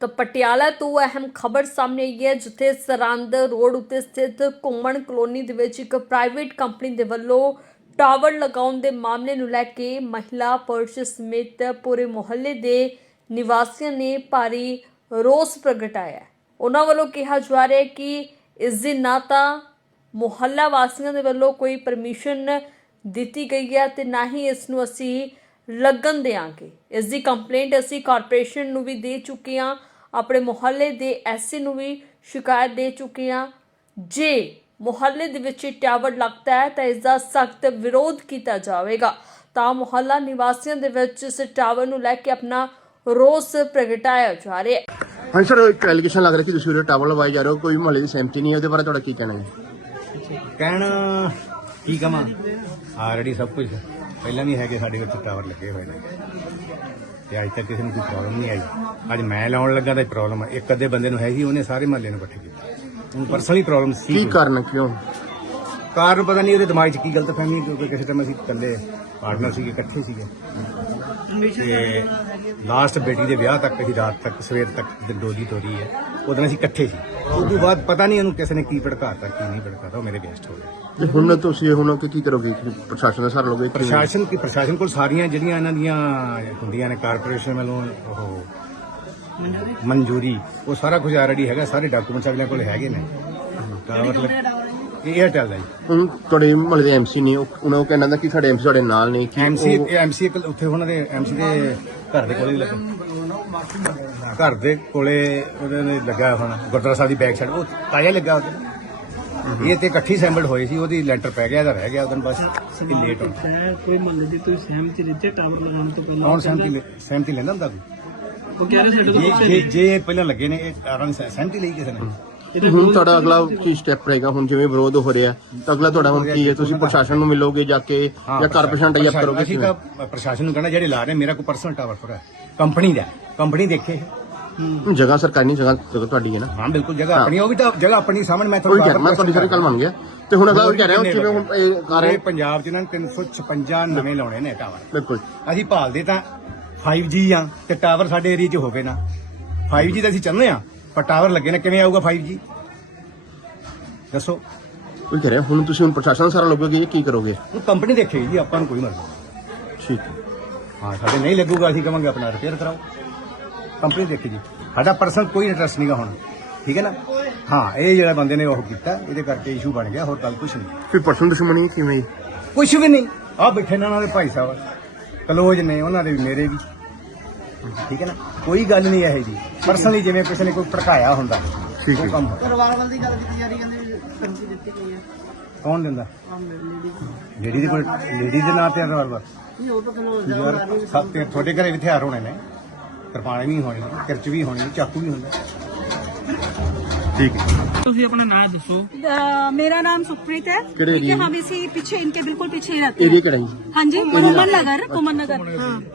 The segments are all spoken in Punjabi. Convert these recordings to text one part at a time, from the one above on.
ਤਾਂ ਪਟਿਆਲਾ ਤੋਂ ਅਹਿਮ ਖਬਰ ਸਾਹਮਣੇ ਆਈ ਹੈ, ਜਿੱਥੇ ਸਰੰਦ ਰੋਡ ਉੱਤੇ ਸਥਿਤ ਘੁੰਮਣ ਕਲੋਨੀ ਦੇ ਵਿੱਚ ਇੱਕ ਪ੍ਰਾਈਵੇਟ ਕੰਪਨੀ ਦੇ ਵੱਲੋਂ ਟਾਵਰ ਲਗਾਉਣ ਦੇ ਮਾਮਲੇ ਨੂੰ ਲੈ ਕੇ ਮਹਿਲਾ ਪੁਰਸ਼ ਸਮੇਤ ਪੂਰੇ ਮੁਹੱਲੇ ਦੇ ਨਿਵਾਸੀਆਂ ਨੇ ਭਾਰੀ ਰੋਸ ਪ੍ਰਗਟਾਇਆ। ਉਹਨਾਂ ਵੱਲੋਂ ਕਿਹਾ ਜਾ ਰਿਹਾ ਹੈ ਕਿ ਇਸ ਦੀ ਨਾ ਤਾਂ ਮੁਹੱਲਾ ਵਾਸੀਆਂ ਦੇ ਵੱਲੋਂ ਕੋਈ ਪਰਮਿਸ਼ਨ ਦਿੱਤੀ ਗਈ ਹੈ ਤੇ ਨਾ ਹੀ ਇਸ ਨੂੰ ਅਸੀਂ ਲੱਗਣ ਦੇਾਂਗੇ ਇਸ ਦੀ ਕੰਪਲੇਂਟ ਅਸੀਂ ਕਾਰਪੋਰੇਸ਼ਨ ਨੂੰ ਵੀ ਦੇ ਚੁੱਕੇ ਹਾਂ। ਆਪਣੇ ਮੁਹੱਲੇ ਦੇ ਐਸਸੀ ਨੂੰ ਵੀ ਸ਼ਿਕਾਇਤ ਦੇ ਚੁੱਕੇ ਹਾਂ। ਜੇ ਮੁਹੱਲੇ ਦੇ ਵਿੱਚ ਟਾਵਰ ਲੱਗਦਾ ਹੈ ਤਾਂ ਇਸ ਦਾ ਸਖਤ ਵਿਰੋਧ ਕੀਤਾ ਜਾਵੇਗਾ। ਤਾਂ ਮੁਹੱਲਾ ਨਿਵਾਸੀਆਂ ਦੇ ਵਿੱਚ ਇਸ ਟਾਵਰ ਨੂੰ ਲੈ ਕੇ ਆਪਣਾ ਰੋਸ ਪ੍ਰਗਟਾਇਆ ਜਾ ਰਿਹਾ ਹੈ। ਹਾਂ ਸਰ ਇੱਕ ਐਲੀਗੇਸ਼ਨ ਲੱਗ ਰਿਹਾ ਕਿ ਤੁਸੀਂ ਉਰੇ ਟਾਵਰ ਲਵਾਏ ਜਾ ਰਹੇ ਹੋ ਕੋਈ ਮੁਹੱਲੇ ਦੀ ਸਹਿਮਤੀ ਨਹੀਂ ਹੈ ਉਹਦੇ ਬਾਰੇ ਤੁਹਾਡਾ ਕੀ ਕਹਿਣਾ ਹੈ? ਕਹਿਣਾ ਕੀ ਕਵਾਂ ਆਲਰੇਡੀ ਸਭ ਕੁਝ। ਪਹਿਲਾਂ ਵੀ ਹੈਗੇ ਸਾਡੇ ਵਿੱਚ ਟਾਵਰ ਲੱਗੇ ਹੋਏ ਨੇ। ਤੇ ਅੱਜ ਤੱਕ ਕਿਸੇ ਨੂੰ ਕੋਈ ਪ੍ਰੋਬਲਮ ਨਹੀਂ ਆਈ। ਅੱਜ ਮੈਂ ਲਾਉਣ ਲੱਗਾ ਤਾਂ ਪ੍ਰੋਬਲਮ ਇੱਕ ਅੱਧੇ ਬੰਦੇ ਨੂੰ ਹੈਗੀ ਉਹਨੇ ਸਾਰੇ ਮਹੱਲੇ ਨੂੰ ਇਕੱਠੇ ਕੀਤਾ। ਉਹਨੂੰ ਪਰਸਨਲੀ ਪ੍ਰੋਬਲਮ ਸੀ ਕੀ ਕਾਰਨ ਕਿਉਂ? ਕਾਰਨ ਪਤਾ ਨਹੀਂ ਉਹਦੇ ਦਿਮਾਗ 'ਚ ਕੀ ਗਲਤਫਹਿਮੀ ਕਿਉਂਕਿ ਕਿਸੇ ਟਾਈਮ ਅਸੀਂ ਇਕੱਲੇ ਪਾਰਟਨਰ ਸੀਗੇ ਇਕੱਠੇ ਸੀਗੇ। ਤੇ ਲਾਸਟ ਬੇਟੀ ਦੇ ਵਿਆਹ ਤੱਕ ਅਸੀਂ ਰਾਤ ਤੱਕ ਸਵੇਰ ਤੱਕ ਡੋਲੀ ਤੋਰੀ ਹੈ। ਉਦੋਂ ਅਸੀਂ ਇਕੱਠੇ ਸੀ। ਉਸ ਤੋਂ ਬਾਅਦ ਪਤਾ ਨਹੀਂ ਉਹਨੂੰ ਕਿਸੇ ਨੇ ਕੀ ਭੜਕਾਤਾ ਕੀ ਨਹੀਂ ਭੜਕਾਤਾ ਉਹ ਮੇਰੇ ਬੈਸਟ ਹੋ ਗਏ। ਤੇ ਹੁਣ ਤੁਸੀਂ ਹੁਣ ਕੀ ਕੀ ਕਰੋਗੇ? ਪ੍ਰਸ਼ਾਸਨ ਦਾ ਸਹਾਰਾ ਲਓਗੇ ਕਿ- ਪ੍ਰਸ਼ਾਸਨ ਕੀ ਪ੍ਰਸ਼ਾਸਨ ਕੋਲ ਸਾਰੀਆਂ ਜਿਹੜੀਆਂ ਇਹਨਾਂ ਦੀਆਂ ਹੁੰਦੀਆਂ ਨੇ ਕਾਰਪੋਰੇਸ਼ਨ ਵੱਲੋਂ ਉਹ ਮਨਜ਼ੂਰੀ ਉਹ ਸਾਰਾ ਕੁਝ ਆਲਰੇਡੀ ਹੈਗਾ ਸਾਰੇ ਡਾਕੂਮੈਂਟਸ ਅਗਲਿਆਂ ਕੋਲ ਹੈਗੇ ਨੇ। ਤਾਂ ਮਤਲਬ ਇਹ ਏਅਰਟੈਲ ਦਾ ਜੀ। ਹੁਣ ਤੁਹਾਡੇ ਮੁਹੱਲੇ ਦੇ ਐਮਸੀ ਨੇ ਉਹ- ਉਹਨਾਂ ਨੂੰ ਕਹਿਣਾ ਦਾ ਕਿ ਸਾਡੇ ਐਮਸੀ ਤੁਹਾਡੇ ਨਾਲ ਨੇ ਕਿ ਐਮਸੀ ਉਹ- ਐਮਸੀ ਉੱਥੇ ਉਹਨਾਂ ਦੇ ਐਮਸੀ ਦੇ ਘਰ ਦੇ ਕੋਲੇ ਹੀ ਲੱਗਾ। ਘਰ ਦੇ ਕੋਲੇ ਉਹਦੇ ਨੇ ਲੱਗਾ ਹੁਣ ਗੁਰਦੁਆਰਾ ਸਾਹਿਬ ਦੀ ਬੈਕ ਸਾਈਡ ਉਹ ਤਾਜ਼ਾ ਲੱਗਾ ਉਹਦੇ ਇਹ ਤੇ ਇਕੱਠੀ ਸੈਂਬਲਡ ਹੋਈ ਸੀ ਉਹਦੀ ਲੈਂਟਰ ਪੈ ਗਿਆ ਇਹਦਾ ਰਹਿ ਗਿਆ ਉਹਦਨ ਬਸ ਇਹ ਲੇਟ ਹੋ ਹੈ ਕੋਈ ਮੰਨ ਦੀ ਤੁਸੀਂ ਸਹਿਮਤੀ ਦਿੱਤੀ ਟਾਵਰ ਲਗਾਉਣ ਤੋਂ ਪਹਿਲਾਂ ਕੌਣ ਸਹਿਮਤੀ ਲੈ- ਸਹਿਮਤੀ ਲੈਂਦਾ ਹੁੰਦਾ ਕੋਈ? ਉਹ ਕਹਿ ਰਹੇ ਸਾਡੇ ਕੋਲ ਜੇ ਜੇ ਪਹਿਲਾਂ ਲੱਗੇ ਨੇ ਇਹ ਕਾਰਨ ਸਹਿ- ਸਹਿਮਤੀ ਲਈ ਕਿਸੇ ਨੇ। ਤੇ ਹੁਣ ਤੁਹਾਡਾ ਅਗਲਾ ਕੀ ਸਟੈਪ ਰਹੇਗਾ? ਹੁਣ ਜਿਵੇਂ ਵਿਰੋਧ ਹੋ ਰਿਹਾ ਤਾਂ ਅਗਲਾ ਤੁਹਾਡਾ ਹੁਣ ਕੀ ਹੈ? ਤੁਸੀਂ ਪ੍ਰਸ਼ਾਸਨ ਨੂੰ ਮਿਲੋਗੇ ਜਾ ਕੇ ਜਾਂ ਕਾਰਪੋਰੇਸ਼ਨ ਟਾਈ ਅਪ ਕਰੋਗੇ ਅਸੀਂ ਤਾਂ ਪ੍ਰਸ਼ਾਸਨ ਨੂੰ ਕਹਿੰਦਾ ਜਿਹੜੇ ਲਾ ਰਹੇ ਮੇਰਾ ਕੋਈ ਪਰਸਨਲ ਟਾਵਰ ਥੋੜਾ ਕੰਪਨੀ ਦਾ ਕੰਪਨੀ ਦੇਖੇ। ਜਗ੍ਹਾ ਸਰਕਾਰੀ ਨਹੀਂ ਜਗ੍ਹਾ ਜਗ੍ਹਾ ਤੁਹਾਡੀ ਹੈ ਨਾ। ਹਾਂ ਬਿਲਕੁਲ ਜਗ੍ਹਾ ਆਪਣੀ ਉਹ ਵੀ ਤਾਂ ਜਗ੍ਹਾ ਆਪਣੀ ਸਾਹਮਣੇ ਮੈਂ ਤੁਹਾਨੂੰ ਕਹਿ ਮੈਂ ਤੁਹਾਡੀ ਸਾਰੀ ਗੱਲ ਮੰਨ ਗਿਆ। ਤੇ ਹੁਣ ਅਗਲਾ ਉਹ ਕਹਿ ਰਿਹਾ ਕਿੰਨੇ ਕਿਵੇਂ ਹੁਣ ਇਹ ਕਰ ਸਾਰੇ ਪੰਜਾਬ 'ਚ ਇਹਨਾਂ ਨੇ 356 ਨਵੇਂ ਲਾਉਣੇ ਨੇ ਟਾਵਰ। ਬਿਲਕੁਲ। ਅਸੀਂ ਭਾਲਦੇ ਤਾਂ 5G ਆ ਤੇ ਟਾਵਰ ਸਾਡੇ ਏਰੀਆ 'ਚ ਹੋਵੇ ਨਾ। 5G ਤਾਂ ਅਸੀਂ ਚਾਹੁੰਦੇ ਆ ਪਰ ਟਾਵਰ ਲੱਗੇ ਨੇ ਕਿਵੇਂ ਆਊਗਾ 5G ਦੱਸੋ। ਕੋਈ ਕਹਿ ਰਿਹਾ ਹੁਣ ਤੁਸੀਂ ਹੁਣ ਪ੍ਰਸ਼ਾਸਨ ਦਾ ਸਹਾਰਾ ਲਓਗੇ ਜਾਂ ਕੀ ਕਰੋਗੇ? ਉਹ ਕੰਪਨੀ ਦੇਖੇਗੀ ਜੀ ਆਪਾਂ ਨੂੰ ਕੋਈ ਮਰਜ਼ੀ ਨਹੀਂ। ਠੀਕ। ਹੈ ਹਾਂ ਸਾਡੇ ਨਹੀਂ ਲੱਗੂਗਾ ਅਸੀਂ ਕਵਾਂਗੇ ਆਪਣਾ ਰਿਪੇਅਰ ਕਰਾਓ। ਕੰਪਨੀ ਦੇਖੇ ਜੀ। ਸਾਡਾ ਪਰਸਨਲ ਕੋਈ ਇੰਟਰਸਟ ਨਹੀਂਗਾ ਹੁਣ। ਠੀਕ ਹੈ ਨਾ? ਹਾਂ ਇਹ ਜਿਹੜਾ ਬੰਦੇ ਨੇ ਉਹ ਕੀਤਾ ਇਹਦੇ ਕਰਕੇ ਇਸ਼ੂ ਬਣ ਗਿਆ ਹੋਰ ਗੱਲ ਕੁਝ ਨਹੀਂ। ਫਿਰ ਪਰਸਨਲ ਦੁਸ਼ਮਣੀ ਕਿਵੇਂ? ਕੁਝ ਵੀ ਨਹੀਂ। ਆ ਬੈਠੇ ਨੇ ਉਹਨਾਂ ਦੇ ਭਾਈ ਸਾਹਿਬ। ਕਲੋਜ ਨੇ ਉਹਨਾਂ ਦੇ ਵੀ ਮੇਰੇ ਵੀ। ਠੀਕ ਹੈ ਨਾ? ਕੋਈ ਗੱਲ ਨਹੀਂ ਇਹ ਜੀ ਪਰਸਨਲੀ ਜਿਵੇਂ ਕਿਸੇ ਨੇ ਕੋਈ ਭੜਕਾਇਆ ਹੁੰਦਾ ਠੀਕ ਹੈ। ਕੰਮ। ਪਰਿਵਾਰ ਵੱਲ ਦੀ ਗੱਲ ਕੀਤੀ ਜਾ ਰਹੀ ਕਹਿੰਦੇ ਸਹਿਮਤੀ ਦਿੱਤੀ ਗਈ ਹੈ। ਕੌਣ ਦਿੰਦਾ? ਆਮ ਲੇਡੀ ਲੇਡੀ ਦੇ ਕੋਲ ਲੇਡੀ ਦੇ ਨਾਂ ਤੇ ਆ ਵਾਰ ਨਹੀਂ ਉਹ ਤਾਂ ਤੁਹਾਨੂੰ ਯਾਰ ਸਭ ਤੇ ਤੁਹਾਡੇ ਘਰੇ ਵੀ ਹਥਿਆਰ ਹੋਣੇ ਨੇ। ਕਿਰਪਾਨ ਵੀ ਹੋਣੀ ਕਿਰਚ ਵੀ ਹੋਣੀ ਚਾਕੂ ਵੀ ਹੁੰਦਾ। ਠੀਕ ਹੈ ਤੁਸੀਂ ਆਪਣਾ ਨਾਮ ਦੱਸੋ अ, मेरा नाम सुखप्रीत है किधर ठीक है एरिया? हम इसी पीछे इनके बिल्कुल पीछे ही रहते ਏਰੀਆ हैं ਕਿਹੜਾ ਜੀ हाँ जी कुमन नगर कुमन नगर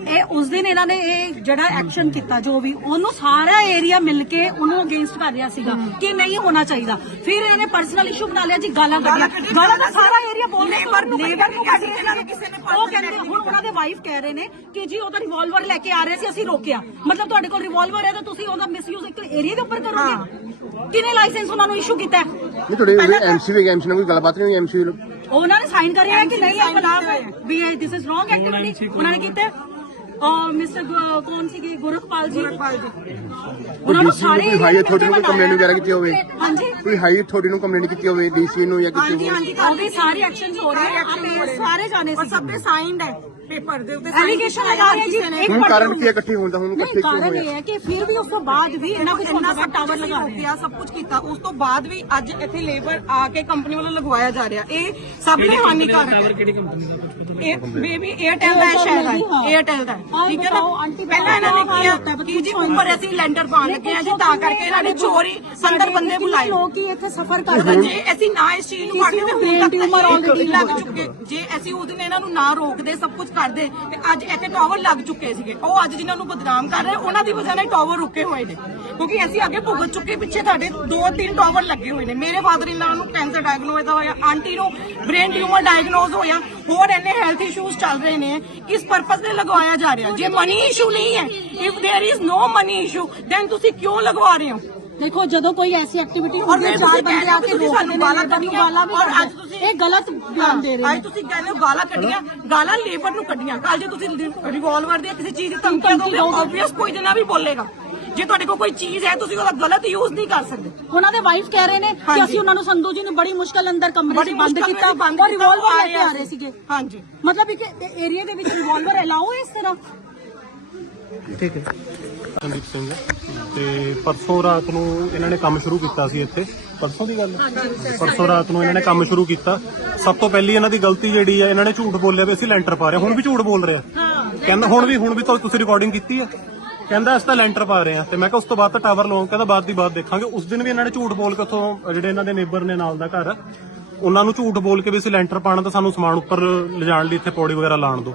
ਇਹ ਉਸ ਦਿਨ ਇਹਨਾਂ ਨੇ ਇਹ ਜਿਹੜਾ ਐਕਸ਼ਨ ਕੀਤਾ ਜੋ ਵੀ ਉਹਨੂੰ ਸਾਰਾ ਏਰੀਆ ਮਿਲ ਕੇ ਉਹਨੂੰ ਅਗੇਂਸਟ ਕਰ ਰਿਹਾ ਸੀਗਾ ਕਿ ਨਹੀਂ ਹੋਣਾ ਚਾਹੀਦਾ ਫਿਰ ਇਹਨੇ ਪਰਸਨਲ ਇਸ਼ੂ ਬਣਾ ਲਿਆ ਜੀ ਗਾਲਾਂ ਕੱਢੀਆਂ ਗਾਲਾਂ ਤਾਂ ਸਾਰਾ ਏਰੀਆ ਬੋਲਦਾ ਲੇਬਰ ਨੂੰ ਲੇਬਰ ਨੂੰ ਕੱਢੀ ਇਹਨਾਂ ਨੇ ਕਿਸੇ ਨੇ ਉਹ ਕਹਿੰਦੇ ਹੁਣ ਉਹਨਾਂ ਦੇ ਵਾਈਫ ਕਹਿ ਰਹੇ ਨੇ ਕਿ ਜੀ ਉਹਦਾ ਰਿਵਾਲਵਰ ਲੈ ਕੇ ਆ ਰਹੇ ਸੀ ਅਸੀਂ ਰੋਕਿਆ ਮਤਲਬ ਤੁਹਾਡੇ ਕੋਲ ਰਿਵਾਲਵਰ ਹੈ ਤਾਂ ਤੁਸੀਂ ਉਹਦਾ ਮਿਸਯੂਜ਼ ਇੱਕ ਏਰੀਆ ਦੇ ਉੱਪਰ ਕਰੋਗੇ ਕਿਹਨੇ ਲਾਇਸੈਂਸ ਉਹਨਾਂ ਨੂੰ ਇਸ਼ੂ ਕੀਤਾ? ਹੈ? ਨਹੀਂ ਤੁਹਾਡੇ ਐਮਸੀ ਵੀ ਐਮਸੀ ਨਾਲ ਕੋਈ ਗੱਲਬਾਤ ਨਹੀਂ ਹੋਈ ਐਮਸੀ ਉਹਨਾਂ ਨੇ ਸਾਈਨ ਕਰਿਆ ਹੈ ਕਿ ਨਹੀਂ ਇਹ ਖਿਲਾਫ ਵੀ ਇਹ ਦਿਸ ਇਜ਼ ਰੋਂਗ ਐਕਟੀਵਿਟੀ ਉਹਨਾਂ ਨੇ ਕੀਤਾ। ਔਰ ਮਿਸਟਰ ਕੌਣ ਸੀਗੇ? ਗੁਰਖਪਾਲ ਜੀ। ਗੁਰਖਪਾਲ ਜੀ। ਉਹਨਾਂ ਨੂੰ ਸਾਰੇ ਕੋਈ ਹਾਈ ਅਥਾਰਟੀ ਨੂੰ ਕੰਪਲੇਂਟ ਵਗੈਰਾ ਕੀਤੀ ਹੋਵੇ? ਹਾਂਜੀ। ਕੋਈ ਹਾਈ ਅਥਾਰਟੀ ਨੂੰ ਕੰਪਲੇਂਟ ਕੀਤੀ ਹੋਵੇ ਡੀਸੀ ਨੂੰ ਜਾਂ ਕਿਸੇ ਨੂੰ ਹਾਂਜੀ ਉਹਦੇ ਸਾਰੇ ਐਕਸ਼ਨਸ ਹੋ ਰਹੇ ਆ। ਆਪੇ ਸਾਰੇ ਜਾਣੇ ਸੀ। ਸਭ ਤੇ ਸਾਈਨਡ ਹੈ। ਪੇਪਰ ਦੇ ਉੱਤੇ ਐਲੀਗੇਸ਼ਨ ਲਗਾ ਰਹੇ ਜੀ ਇੱਕ ਹੁਣ ਕਾਰਨ। ਕੀ ਹੈ ਇਕੱਠੇ ਹੋਣ ਦਾ? ਹੁਣ ਇਕੱਠੇ ਕਿਉਂ ਕਾਰਨ ਹੋਏ ਇਹ ਹੈ ਕਿ ਫਿਰ ਵੀ ਉਸ ਤੋਂ ਬਾਅਦ ਵੀ ਇਹਨਾਂ ਕੁਝ ਹੁੰਦਾ ਸੀ ਟਾਵਰ ਲਗਾ ਰਹੇ ਆ। ਸਭ ਕੁਝ ਕੀਤਾ। ਉਸ ਤੋਂ ਬਾਅਦ ਵੀ ਅੱਜ ਇੱਥੇ ਲੇਬਰ ਆ ਕੇ ਕੰਪਨੀ ਵੱਲੋਂ ਲਗਵਾਇਆ ਜਾ ਰਿਹਾ। ਇਹ ਸਭ ਲਈ ਹਾਨੀਕਾਰਕ ਹੈ। ਕਿਹੜੀ ਕੰਪਨੀ ਦਾ ਕੁਝ ਪਤਾ ਇਹ ਬੇਬੀ 에ਅਰਟੈਲ ਦਾ ਹੈ। ਸ਼ਾਇਦ 에ਅਰਟੈਲ ਦਾ। ਹੈ। ਠੀਕ ਹੈ ਨਾ? ਪਹਿਲਾਂ ਇਹਨਾਂ ਨੇ ਕਿਹਾ ਕਿ ਜੀ ਉੱਪਰ ਅਸੀਂ ਲੈਂਟਰ ਪਾਉਣ ਲੱਗੇ ਆ ਜੀ ਤਾਂ ਕਰਕੇ ਇਹਨਾਂ ਨੇ ਚੋਰੀ ਅੰਦਰ ਬੰਦੇ ਬੁਲਾਏ। ਲੋਕ ਹੀ ਇੱਥੇ ਸਫਰ ਤਾਂ ਕਰਦੇ ਜੇ ਅਸੀਂ ਨਾ ਇਸ ਚੀਜ਼ ਨੂੰ ਕਰਦੇ ਤੇ ਹੁਣ ਤੱਕ ਟਿਊਮਰ already ਲੱਗ ਚੁੱਕੇ ਜੇ ਅਸੀਂ ਉਸ ਦਿਨ ਇਹਨਾਂ ਨੂੰ ਨਾ ਰੋਕਦੇ ਸਭ ਕੁਝ ਕਰਦੇ ਤੇ ਅੱਜ ਇੱਥੇ ਟਾਵਰ ਲੱਗ ਚੁੱਕੇ ਸੀਗੇ ਉਹ ਅੱਜ ਜਿਨ੍ਹਾਂ ਨੂੰ ਬਦਨਾਮ ਕਰ ਰਹੇ ਉਹਨਾਂ ਦੀ ਵਜ੍ਹਾ ਨਾਲ ਟਾਵਰ ਰੁਕੇ ਹੋਏ ਨੇ ਕਿਉਂਕਿ ਅਸੀਂ ਅੱਗੇ ਭੁਗਤ ਚੁੱਕੇ ਪਿੱਛੇ ਸਾਡੇ ਦੋ ਤਿੰਨ ਟਾਵਰ ਲੱਗੇ ਹੋਏ ਨੇ ਮੇਰੇ ਫਾਦਰ ਇਨ ਲਾ ਨੂੰ ਕੈਂਸਰ ਡਾਇਗਨੋਜ਼ ਹੋਇਆ ਆਂਟੀ ਨੂੰ ਬ੍ਰੇਨ ਟਿਊਮਰ ਡਾਇਗਨੋਜ਼ ਹੋਇਆ ਹੋਰ ਇੰਨੇ ਹੈਲਥ ਇਸ਼ੂਜ਼ ਚੱਲ ਰਹੇ ਨੇ ਕਿਸ ਪਰਪਸ ਲਈ ਲਗਵਾਇਆ ਜਾ ਰਿਹਾ ਜੇ ਮਨੀ ਇਸ਼ੂ ਨਹੀਂ ਹੈ if there is no money issue then ਤੁਸੀਂ ਕਿਉਂ ਲਗਵਾ ਰਹੇ ਹੋ ਦੇਖੋ ਜਦੋਂ ਕੋਈ ਐਸੀ ਐਕਟੀਵਿਟੀ ਹੁੰਦੀ ਹੈ ਚਾਰ ਤੁਸੀਂ ਬੰਦੇ ਆ ਕੇ ਰੋਕਦੇ ਨੇ ਗਾਲਾਂ ਕੱਢੀਆਂ। ਗਾਲਾਂ ਵੀ ਔਰ ਅੱਜ ਤੁਸੀਂ ਇਹ ਗਲਤ ਬਿਆਨ ਦੇ ਰਹੇ ਅੱਜ ਨੇ। ਤੁਸੀਂ ਕਹਿੰਦੇ ਹੋ ਗਾਲਾਂ ਕੱਢੀਆਂ। ਗਾਲਾਂ ਲੇਬਰ ਨੂੰ ਕੱਢੀਆਂ। ਕੱਲ ਜੇ ਤੁਸੀਂ ਰਿਵਾਲਵਰ ਦੀ ਕਿਸੇ ਚੀਜ਼ ਦੀ ਧਮਕੀ ਦੋਗੇ ਆਬਵੀਅਸ ਕੋਈ ਜਨਾ ਵੀ ਬੋਲੇਗਾ। ਜੇ ਤੁਹਾਡੇ ਕੋਲ ਕੋਈ ਚੀਜ਼ ਹੈ ਤੁਸੀਂ ਉਹਦਾ ਗਲਤ ਯੂਜ਼ ਨਹੀਂ ਕਰ ਸਕਦੇ। ਉਹਨਾਂ ਦੇ ਵਾਈਫ ਕਹਿ ਰਹੇ ਨੇ ਕਿ। ਅਸੀਂ ਉਹਨਾਂ ਨੂੰ ਸੰਧੂ ਜੀ ਨੇ ਬੜੀ ਮੁਸ਼ਕਲ ਅੰਦਰ ਕਮਰੇ 'ਚ ਬੰਦ ਕੀਤਾ ਔਰ ਰਿਵਾਲਵਰ ਲੈ ਕੇ ਆ ਰਹੇ ਸੀਗੇ। ਹਾਂਜੀ। ਮਤਲਬ ਇੱਕ ਏਰੀਆ ਦੇ ਵਿੱਚ ਰਿਵਾਲਵਰ ਅਲਾਉ ਹੈ ਇਸ ਤਰ੍ਹਾਂ? ਸੰਦੀਪ ਸਿੰਘ ਤੇ ਪਰਸੋਂ ਰਾਤ ਨੂੰ ਇਹਨਾਂ ਨੇ ਕੰਮ ਸ਼ੁਰੂ ਕੀਤਾ ਸੀ ਇੱਥੇ। ਪਰਸੋਂ ਦੀ ਗੱਲ? ਪਰਸੋਂ ਰਾਤ ਨੂੰ ਇਹਨਾਂ ਨੇ ਕੰਮ ਸ਼ੁਰੂ ਕੀਤਾ। ਸਭ ਤੋਂ ਪਹਿਲੀ ਇਹਨਾਂ ਦੀ ਗਲਤੀ ਜਿਹੜੀ ਹੈ ਇਹਨਾਂ ਨੇ ਝੂਠ ਬੋਲਿਆ ਵੀ ਅਸੀਂ ਲੈਂਟਰ ਪਾ ਰਹੇ ਹੁਣ ਵੀ ਝੂਠ ਬੋਲ ਰਿਹਾ ਕਹਿੰਦਾ ਹੁਣ ਵੀ ਹੁਣ ਵੀ ਤੁਸੀਂ ਰਿਕਾਰਡਿੰਗ ਕੀਤੀ ਹੈ ਕਹਿੰਦਾ ਅਸੀਂ ਤਾਂ ਲੈਂਟਰ ਪਾ ਰਹੇ ਹਾਂ। ਤੇ ਮੈਂ ਕਿਹਾ ਉਸ ਤੋਂ ਬਾਅਦ ਤਾਂ ਟਾਵਰ ਲਾਉਂ ਕਹਿੰਦਾ ਬਾਅਦ ਦੀ ਬਾਤ ਦੇਖਾਂਗੇ। ਉਸ ਦਿਨ ਵੀ ਇਹਨਾਂ ਨੇ ਝੂਠ ਬੋਲ ਕੇ ਉੱਥੋਂ, ਜਿਹੜੇ ਇਹਨਾਂ ਦੇ ਨੇਬਰ ਨੇ ਨਾਲ ਦਾ ਘਰ, ਉਹਨਾਂ ਨੂੰ ਝੂਠ ਬੋਲ ਕੇ ਵੀ ਅਸੀਂ ਲੈਂਟਰ ਪਾਣਾ ਤਾਂ ਸਾਨੂੰ ਸਮਾਨ ਉੱਪਰ ਲਿਜਾਣ ਲਈ ਇੱਥੇ ਪੌੜੀ ਵਗੈਰਾ ਲਾਣ ਦਿਓ।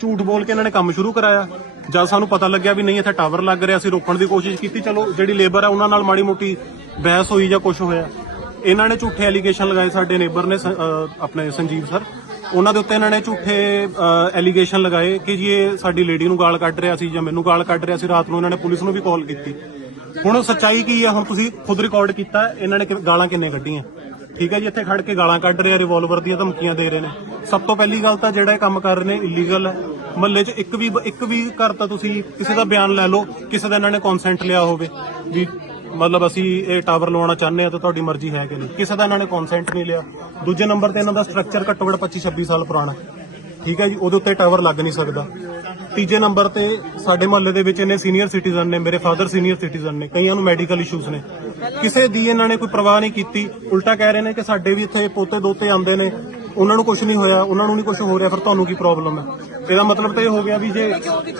ਝੂਠ ਬੋਲ ਕੇ ਇਹਨਾਂ ਨੇ ਕੰਮ ਸ਼ੁਰੂ ਕਰਾਇਆ। ਜਦ ਸਾਨੂੰ ਪਤਾ ਲੱਗਿਆ ਵੀ ਨਹੀਂ, ਇੱਥੇ ਟਾਵਰ ਲੱਗ ਰਿਹਾ, ਅਸੀਂ ਰੋਕਣ ਦੀ ਕੋਸ਼ਿਸ਼ ਕੀਤੀ। ਚਲੋ, ਜਿਹੜੀ ਲੇਬਰ ਹੈ ਉਹਨਾਂ ਨਾਲ ਮਾੜੀ ਮੋਟੀ ਬਹਿਸ ਹੋਈ ਜਾਂ ਕੁਝ ਹੋਇਆ। ਇਹਨਾਂ ਨੇ ਝੂਠੇ ਐਲੀਗੇਸ਼ਨ ਲਗਾਏ ਸਾਡੇ ਨੇਬਰ ਨੇ ਆਪਣੇ ਸੰਜੀਵ ਸਰ ਉਹਨਾਂ ਦੇ ਉੱਤੇ ਇਹਨਾਂ ਨੇ ਝੂਠੇ ਐਲੀਗੇਸ਼ਨ ਲਗਾਏ ਕਿ ਜੀ ਇਹ ਸਾਡੀ ਲੇਡੀ ਨੂੰ ਗਾਲ ਕੱਢ ਰਿਹਾ ਸੀ ਜਾਂ ਮੈਨੂੰ ਗਾਲ ਕੱਢ ਰਿਹਾ ਸੀ। ਰਾਤ ਨੂੰ ਇਹਨਾਂ ਨੇ ਪੁਲਿਸ ਨੂੰ ਵੀ ਕਾਲ ਕੀਤੀ। ਹੁਣ ਸੱਚਾਈ ਕੀ ਹੈ ਹੁਣ ਤੁਸੀਂ ਖੁਦ ਰਿਕਾਰਡ ਕੀਤਾ, ਇਹਨਾਂ ਨੇ ਗਾਲਾਂ ਕਿੰਨੇ ਕੱਢੀਆਂ? ਠੀਕ ਹੈ ਜੀ, ਇੱਥੇ ਖੜ ਕੇ ਗਾਲਾਂ ਕੱਢ ਰਹੇ ਆ ਰਿਵਾਲਵਰ ਦੀਆਂ ਧਮਕੀਆਂ ਦੇ ਰਹੇ ਨੇ। ਸਭ ਤੋਂ ਪਹਿਲੀ ਗੱਲ ਤਾਂ ਜਿਹੜਾ ਇਹ ਕੰਮ ਕਰ ਰਹੇ ਨੇ ਇਲੀਗਲ ਹੈ। ਮਹੱਲੇ 'ਚ ਇੱਕ ਵੀ ਇੱਕ ਵੀ ਘਰ ਤਾਂ ਤੁਸੀਂ ਕਿਸੇ ਦਾ ਬਿਆਨ ਲੈ ਲਓ, ਕਿਸੇ ਦਾ ਇਹਨਾਂ ਨੇ ਕਨਸੈਂਟ ਲਿਆ ਹੋਵੇ ਵੀ ਮਤਲਬ ਅਸੀਂ ਇਹ ਟਾਵਰ ਲਵਾਉਣਾ ਚਾਹੁੰਦੇ ਆ ਤਾਂ ਤੁਹਾਡੀ ਮਰਜ਼ੀ ਹੈ ਕਿ ਨਹੀਂ। ਕਿਸੇ ਦਾ ਇਹਨਾਂ ਨੇ ਕਨਸੈਂਟ ਨਹੀਂ ਲਿਆ। ਦੂਜੇ ਨੰਬਰ ਤੇ ਇਹਨਾਂ ਦਾ ਸਟਰਕਚਰ ਘੱਟੋ ਘੱਟ 25 26 ਸਾਲ ਪੁਰਾਣਾ। ਠੀਕ ਹੈ ਜੀ, ਉਹਦੇ ਉੱਤੇ ਟਾਵਰ ਲੱਗ ਨਹੀਂ ਸਕਦਾ। ਤੀਜੇ ਨੰਬਰ ਤੇ ਸਾਡੇ ਮਹੱਲੇ ਦੇ ਵਿੱਚ ਇਹਨੇ ਸੀਨੀਅਰ ਸਿਟੀਜ਼ਨ ਨੇ, ਮੇਰੇ ਫਾਦਰ ਸੀਨੀਅਰ ਸਿਟੀਜ਼ਨ ਨੇ, ਕਈਆਂ ਨੂੰ ਮੈਡੀਕਲ ਇਸ਼ੂਜ਼ ਨੇ। ਕਿਸੇ ਦੀ ਇਹਨਾਂ ਨੇ ਕੋਈ ਪਰਵਾਹ ਨਹੀਂ ਕੀਤੀ। ਉਲਟਾ ਕਹਿ ਰਹੇ ਨੇ ਕਿ ਸਾਡੇ ਵੀ ਇੱਥੇ ਪੋਤੇ ਦੋਤੇ ਆਉਂਦੇ ਨੇ। ਉਹਨਾਂ ਨੂੰ ਕੁਝ ਨਹੀਂ ਹੋਇਆ ਉਹਨਾਂ ਨੂੰ ਨਹੀਂ ਕੁਝ ਹੋ ਰਿਹਾ ਫਿਰ ਤੁਹਾਨੂੰ ਕੀ ਪ੍ਰੋਬਲਮ ਹੈ? ਇਹਦਾ ਮਤਲਬ ਤਾਂ ਇਹ ਹੋ ਗਿਆ ਵੀ ਜੇ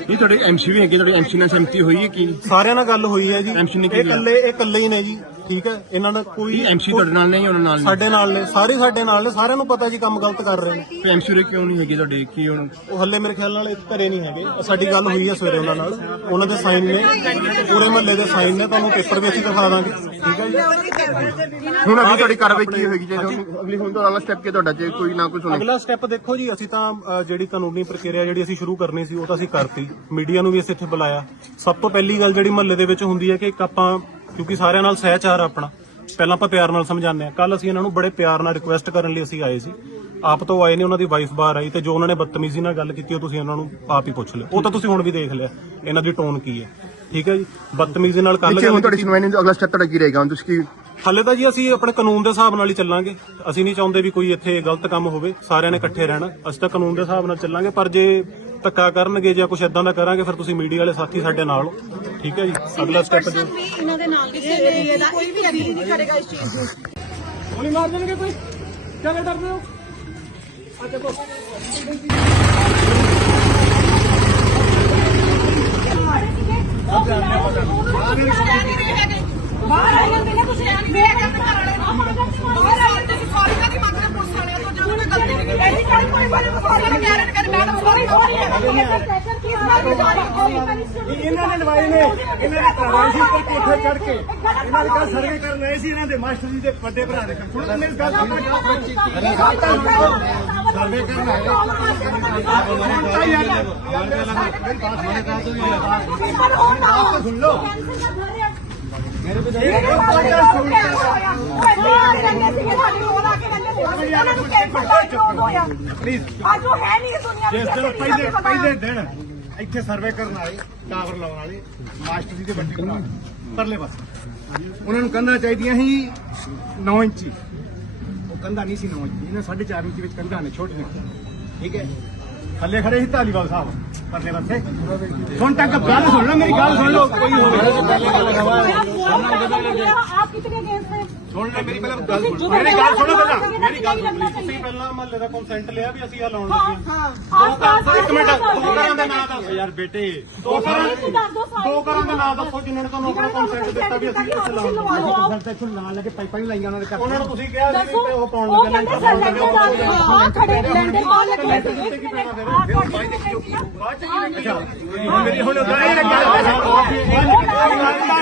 ਇਹ ਤੁਹਾਡੇ ਐਮਸੀ ਵੀ ਹੈਗੇ ਤੁਹਾਡੇ ਐਮਸੀ ਨਾਲ ਸਹਿਮਤੀ ਹੋਈ ਹੈ ਕੀ ਸਾਰਿਆਂ ਨਾਲ ਗੱਲ ਹੋਈ ਹੈ ਜੀ। MC ਨੇ ਕੀ ਇਹ ਕਿਹਾ? ਇਕੱਲੇ ਇਹ ਇਕੱਲੇ ਹੀ ਨੇ ਜੀ। ਠੀਕ ਹੈ? ਇਹਨਾਂ ਦਾ ਕੋਈ ਐਮਸੀ ਤੁਹਾਡੇ ਨਾਲ ਨਹੀਂ ਉਹਨਾਂ ਨਾਲ ਸਾਡੇ ਨਾਲ ਨੇ ਸਾਰੇ ਸਾਡੇ ਨਾਲ ਨੇ ਸਾਰਿਆਂ ਨੂੰ ਪਤਾ ਜੀ ਕੰਮ ਗਲਤ ਕਰ ਰਹੇ ਨੇ। ਐਮਸੀ ਦੇ ਕਿਉਂ ਨਹੀਂ ਹੈਗੇ ਤੁਹਾਡੇ? ਕੀ ਹੁਣ? ਉਹ ਹੱਲੇ ਮੇਰੇ ਖਿਆਲ ਨਾਲ ਇਹ ਘਰੇ ਨਹੀਂ ਹੈਗੇ। ਸਾਡੀ ਗੱਲ ਹੋਈ ਹੈ ਸਵੇਰੇ ਉਹਨਾਂ ਨਾਲ। ਉਹਨਾਂ ਦੇ ਸਾਈਨ ਨੇ ਪੂਰੇ ਮਹੱਲੇ ਦੇ ਸਾਈਨ ਨੇ ਤੁਹਾਨੂੰ ਪੇਪਰ ਵੀ ਅਸੀਂ ਦਿਖਾ ਦਾਂਗੇ। ਠੀਕ ਹੈ ਜੀ? ਹੁਣ ਅਗਲੀ ਤੁਹਾਡੀ ਕਾਰਵਾਈ ਕੀ ਹੋਏਗੀ? ਜੇ ਤੁਹਾਨੂੰ ਅਗਲੀ ਹੁਣ ਤੋਂ ਅਗਲਾ ਸਟੈਪ ਕੀ ਤੁਹਾਡਾ? ਜੇ ਕੋਈ ਨਾ ਕੋਈ ਸੁਣੇ। ਅਗਲਾ ਸਟੈਪ ਦੇਖੋ ਜੀ ਅਸੀਂ ਤਾਂ ਜਿਹੜੀ ਕਾਨੂੰਨੀ ਪ੍ਰਕਿਰਿਆ ਜਿਹੜੀ ਅਸੀਂ ਸ਼ੁਰੂ ਕਰਨੀ ਸੀ ਉਹ ਤਾਂ ਅਸੀਂ ਕਰਤੀ। ਮੀਡੀਆ ਨੂੰ ਵੀ ਅਸੀਂ ਇੱਥੇ ਬੁਲਾਇਆ। ਸਭ ਤੋਂ ਪਹਿਲੀ ਗੱਲ ਜਿਹੜੀ ਮਹੱਲੇ ਦੇ ਵਿੱਚ ਹੁੰਦੀ ਹੈ ਕਿ ਇੱਕ ਆਪਾਂ ਕਿਉਂਕਿ ਸਾਰਿਆਂ ਨਾਲ ਸਹਿਚਾਰ ਆ ਆਪਣਾ। ਪਹਿਲਾਂ ਆਪਾਂ ਪਿਆਰ ਨਾਲ ਸਮਝਾਉਂਦੇ ਆ ਕੱਲ ਅਸੀਂ ਇਹਨਾਂ ਨੂੰ ਬੜੇ ਪਿਆਰ ਨਾਲ ਰਿਕੁਐਸਟ ਕਰਨ ਲਈ ਅਸੀਂ ਆਏ ਸੀ। ਆਪ ਤੋਂ ਆਏ ਨੇ ਉਹਨਾਂ ਦੀ ਵਾਈਫ ਬਾਹਰ ਆਈ ਤੇ ਜੋ ਉਹਨਾਂ ਨੇ ਬਦਤਮੀਜ਼ੀ ਨਾਲ ਗੱਲ ਕੀਤੀ ਉਹ ਤੁਸੀਂ ਉਹਨਾਂ ਨੂੰ ਆਪ ਹੀ ਪੁੱਛ ਲਿਓ। ਉਹ ਤਾਂ ਤੁਸੀਂ ਹੁਣ ਵੀ ਦੇਖ ਲਿਆ। ਇਹਨਾਂ ਦੀ ਟੋਨ ਕੀ ਹੈ। ਠੀਕ ਹੈ ਜੀ? ਬਦਤਮੀਜ਼ੀ ਨਾਲ ਕੱਲ ਇੱਥੇ ਹੁਣ ਤੁਹਾਡੀ ਸੁਣਵਾਈ ਨਹੀਂ ਅਗਲਾ ਸਟੈਪ ਤੁਹਾਡਾ ਕੀ ਰਹੇਗਾ? ਹੁਣ ਤੁਸੀਂ ਕੀ ਹਾਲੇ ਤਾਂ ਜੀ ਅਸੀਂ ਆਪਣੇ ਕਾਨੂੰਨ ਦੇ ਹਿਸਾਬ ਨਾਲ ਹੀ ਚੱਲਾਂਗੇ। ਅਸੀਂ ਨਹੀਂ ਚਾਹੁੰਦੇ ਵੀ ਕੋਈ ਇੱਥੇ ਗਲਤ ਕੰਮ ਹੋਵੇ। ਸਾਰਿਆਂ ਨੇ ਇਕੱਠੇ ਰਹਿਣਾ। ਅਸੀਂ ਤਾਂ ਕਾਨੂੰਨ ਦੇ ਹਿਸਾਬ ਨਾਲ ਚੱਲਾਂਗੇ ਪਰ ਜੇ ਧੱਕਾ ਕਰਨਗੇ ਜਾਂ ਕੁਝ ਇਦਾਂ ਦਾ ਕਰਾਂਗੇ ਫਿਰ ਤੁਸੀਂ ਮੀਡੀਆ ਵਾਲੇ ਸਾਥੀ ਸਾਡੇ ਨਾਲ ਹੋ। ਠੀਕ ਹੈ ਜੀ? ਅਗਲਾ ਸਟੈਪ ਜੋ ਵੀ ਇਹਨਾਂ ਦੇ ਨਾਲ ਕਿਸੇ ਏਰੀਆ ਦਾ ਕੋਈ ਵੀ ਅਗਰੀ ਨਹੀਂ ਕਰੇਗਾ ਇਸ ਚੀਜ਼ ਨੂੰ। ਗੋਲੀ ਮਾਰ ਦੇਣਗੇ ਕੋਈ? ਕਿਆ ਡਰਦੇ ਹੋ? ਬਾਹਰ ਆਏ ਹੁੰਦੇ ਨੇ ਤੁਸੀਂ ਮੈਂ ਕੰਮ ਕਰ ਰਹੇ ਹੋ ਬਾਹਰ ਆਏ ਤੁਸੀਂ ਸਾਰੀ ਦਾ ਦੀ ਮੰਗ ਰਹੇ ਪੁਲਿਸ ਵਾਲਿਆਂ ਤੋਂ ਜਾਂ ਉਹਨੇ ਗਲਤੀ ਨਹੀਂ ਕੀਤੀ ਐਸੀ ਕਾਲ ਕੋਈ ਵਾਲੇ ਮਸਾਲੇ ਨੇ ਕਹਿ ਰਹੇ ਨੇ ਕਿ ਮੈਡਮ ਸੌਰੀ ਸੌਰੀ ਹੈ ਇਹਨਾਂ ਨੇ ਲਵਾਏ ਨੇ ਇਹਨਾਂ ਨੇ ਕਰਵਾਏ ਸੀ ਉੱਪਰ ਕੋਠੇ ਚੜ ਕੇ। ਇਹਨਾਂ ਨੇ ਕੱਲ ਸਰਵੇ ਕਰਨ ਆਏ ਸੀ ਇਹਨਾਂ ਦੇ ਮਾਸਟਰ ਜੀ ਦੇ ਵੱਡੇ ਭਰਾ ਦੇ ਕੋਲ ਸੁਣੋ ਮੇਰੀ ਗੱਲ ਸੁਣੋ। ਸਰਵੇ ਕਰਨ ਆਏ। ਸੁਣ ਲਓ ਪਲੀਜ਼ ਅੱਜ ਉਹ ਹੈ ਨਹੀਂ ਦੁਨੀਆ ਦਿਨ ਪਹਿਲੇ ਪਹਿਲੇ ਦਿਨ। ਇੱਥੇ ਸਰਵੇ ਕਰਨ ਆਏ ਟਾਵਰ ਲਾਉਣ ਵਾਲੇ ਮਾਸਟਰ ਜੀ ਦੇ ਵੱਡੇ ਭਰਾ। ਪਰਲੇ ਪਾਸੇ। ਉਹਨਾਂ ਨੂੰ ਕੰਧਾਂ ਚਾਹੀਦੀਆਂ ਸੀ 9 ਇੰਚੀ। ਉਹ ਕੰਧਾਂ ਨਹੀਂ ਸੀ 9 ਇੰਚੀ ਇਹਨਾਂ 4.5 ਇੰਚ ਵਿੱਚ ਕੰਧਾਂ ਨੇ ਛੋਟੀਆਂ। ਠੀਕ ਹੈ? ਥੱਲੇ ਖੜੇ ਸੀ ਧਾਲੀਵਾਲ ਸਾਹਿਬ ਪਰਲੇ ਪਾਸੇ। ਹੁਣ ਤੱਕ ਗੱਲ ਸੁਣ ਲਓ ਮੇਰੀ ਗੱਲ ਸੁਣ ਲਓ। ਕੋਈ ਹੋਵੇ ਆਪ ਕਿਤਨੇ ਗਏ ਸੇ ਸੁਣ ਲੈ ਮੇਰੀ ਪਹਿਲਾਂ ਗੱਲ ਸੁਣ। ਮੇਰੀ ਮੇਰੀ ਗੱਲ ਸੁਣ। ਤੁਸੀਂ ਪਹਿਲਾਂ ਮਹੱਲੇ ਦਾ ਕੰਸੈਂਟ ਲਿਆ ਵੀ ਅਸੀਂ ਆ ਲਾਉਣ ਲੱਗੇ ਹਾਂ। ਹਾਂ। ਇੱਕ ਮਿੰਟ ਦੋ ਦੇ ਨਾਂ ਦੱਸੋ ਯਾਰ ਬੇਟੇ। ਦੋ ਘਰਾਂ ਸਾਰੇ ਦੋ ਘਰਾਂ ਦੇ ਨਾਂ ਦੱਸੋ ਜਿਨ੍ਹਾਂ ਨੇ ਤੁਹਾਨੂੰ ਆਪਣਾ ਕੰਸੈਂਟ ਦਿੱਤਾ ਵੀ ਅਸੀਂ ਇੱਥੇ ਲੱਗੇ। ਲਵਾਓ। ਤੇ ਇੱਥੋਂ ਨਾਲ ਲੱਗੇ ਪਾਈਪਾਂ ਵੀ ਲਾਈਆਂ ਉਹਨਾਂ ਦੇ ਘਰ ਉਹਨਾਂ ਨੂੰ ਤੁਸੀਂ ਕਿਹਾ ਕਿ ਉਹ ਪਾਉਣ ਲੱਗੇ ਕਹਿੰਦੇ ਸਰ ਲੈਂਟਰ ਦਾ ਆ ਖੜੇ ਲੈਂਟਰ ਬਾਹਰ ਲੱਗੇ ਸੀ ਇੱਕ ਮਿੰਟ ਆ ਤੁਹਾਡੇ ਮੇਰੀ ਹੁਣ ਗੱਲ ਸੁਣ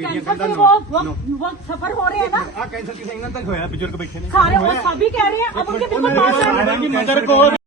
ਮੇਰੀਆਂ ਕੰਧਾਂ ਸਫਰ ਹੋ ਰਿਹਾ ਨਾ। ਆ ਕੈਂਸਰ ਕਿਸੇ ਇਹਨਾਂ ਤੱਕ ਹੋਇਆ ਬਜ਼ੁਰਗ ਬੈਠੇ ਨੇ। ਸਾਰੇ ਉਹ ਸਭ ਕਹਿ ਰਹੇ ਆ ਅਬ ਉਨਕੇ ਬਿਲਕੁਲ पास ਹੈ ਮਦਰ ਕੋਲ